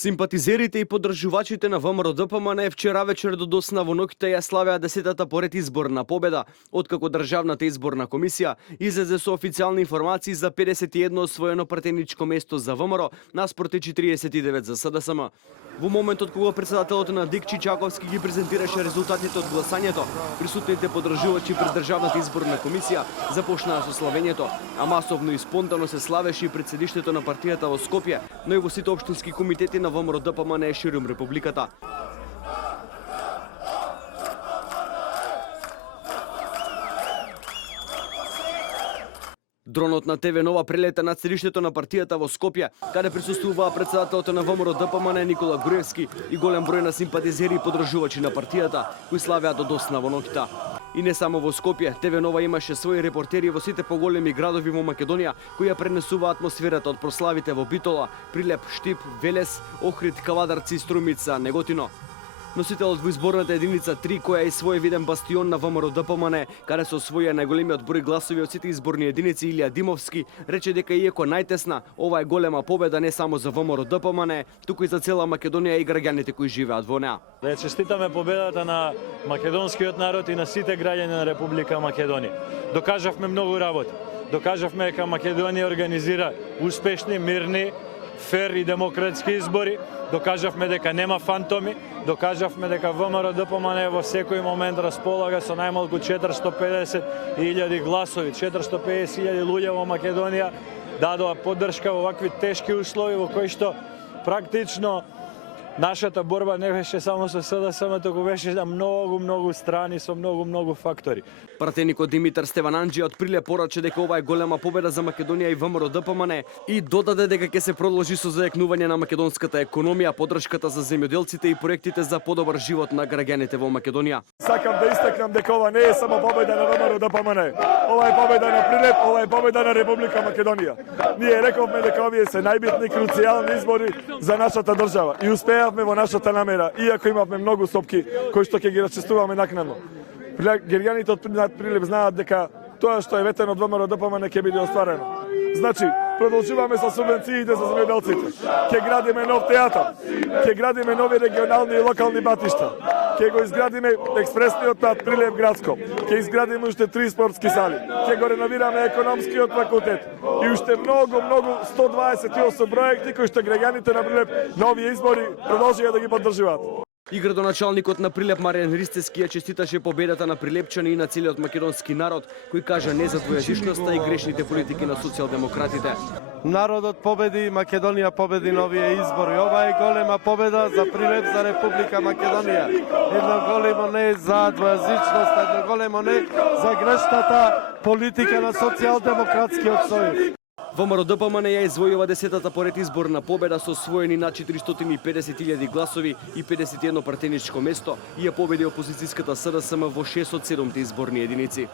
Симпатизерите и поддржувачите на ВМРО-ДПМН вчера вечер до досна во ноќта ја славеа 10-та поред изборна победа, откако Државната изборна комисија излезе со официјални информации за 51 освоено пратеничко место за ВМРО наспроти 49 за СДСМ. Во моментот кога председателот на ДИК Чичаковски ги презентираше резултатите од гласањето, присутните поддржувачи пред Државната изборна комисија започнаа со славењето, а масовно и спонтано се славеше и пред седиштето на партијата во Скопје, но и во сите општински комитети на ВМРО-ДПМН ширум републиката. Дронот на ТВ Нова прелета над седиштето на партијата во Скопје, каде присуствуваа председателот на ВМРО-ДПМН Никола Груевски и голем број на симпатизери и поддржувачи на партијата, кои славеа до досна во ноќта. И не само во Скопје, ТВ Нова имаше своји репортери во сите поголеми градови во Македонија, кои ја пренесуваа атмосферата од прославите во Битола, Прилеп, Штип, Велес, Охрид, Кавадарци, Струмица, Неготино. Носителот во изборната единица 3, која е своевиден бастион на ВМРО-ДПМН, каде се освоија најголемиот број гласови од сите изборни единици, Илија Димовски, рече дека иако најтесна, ова е голема победа не само за ВМРО-ДПМН, туку и за цела Македонија и граѓаните кои живеат во неа. Да честитаме победата на македонскиот народ и на сите граѓани на Република Македонија. Докажавме многу работи. Докажавме дека Македонија организира успешни, мирни, фер и демократски избори. Докажавме дека нема фантоми, докажавме дека ВМРО-ДПМН во секој момент располага со најмалку 450.000 гласови, 450.000 луѓе во Македонија дадоа поддршка во вакви тешки услови во кои што практично нашата борба не беше само со СДСМ, туку беше на многу страни со многу фактори. Пратеникот Димитар Стевананџи од Прилеп порача дека ова е голема победа за Македонија и ВМРО-ДПМН и додаде дека ќе се продолжи со зајакнување на македонската економија, поддршката за земјоделците и проектите за подобар живот на граѓаните во Македонија. Сакам да истакнам дека ова не е само победа на ВМРО-ДПМН. Ова е победа на Прилеп, ова е победа на Република Македонија. Ние рековме дека овие се најбитни круцијални избори за нашата држава и успеавме во нашата намера, иако имавме многу сопки кои што ќе ги расчистуваме накнадно. Граѓаните од Прилеп знаат дека тоа што е ветено од ВМРО-ДПМН ќе биде остварено. Значи, продолжуваме со субвенциите за земјоделците. Ќе градиме нов театар, ќе градиме нови регионални и локални батишта, ќе го изградиме експресниот пат Прилеп градско, ќе изградиме уште 3 спортски сали, ќе го реновираме економскиот факултет и уште многу 128 проекти кои што граѓаните на Прилеп на овие избори продолжија да ги поддржуваат. И градоначалникот на Прилеп Маријан Ристевски ја честиташе победата на прилепчани и на целиот македонски народ, кој кажа не за двојазичноста и грешните политики на социјалдемократите. Народот победи, Македонија победи на овие избори. Ова е голема победа за Прилеп, за Република Македонија. Едно големо не за двојазичност, едно големо не за грешната политика на социјалдемократскиот сојуз. ВМРО-ДПМН ја извојува 10-та поред изборна победа со освоени на 450.000 гласови и 51 пратеничко место и ја победи опозицијската СДСМ во 6 од 7 изборни единици.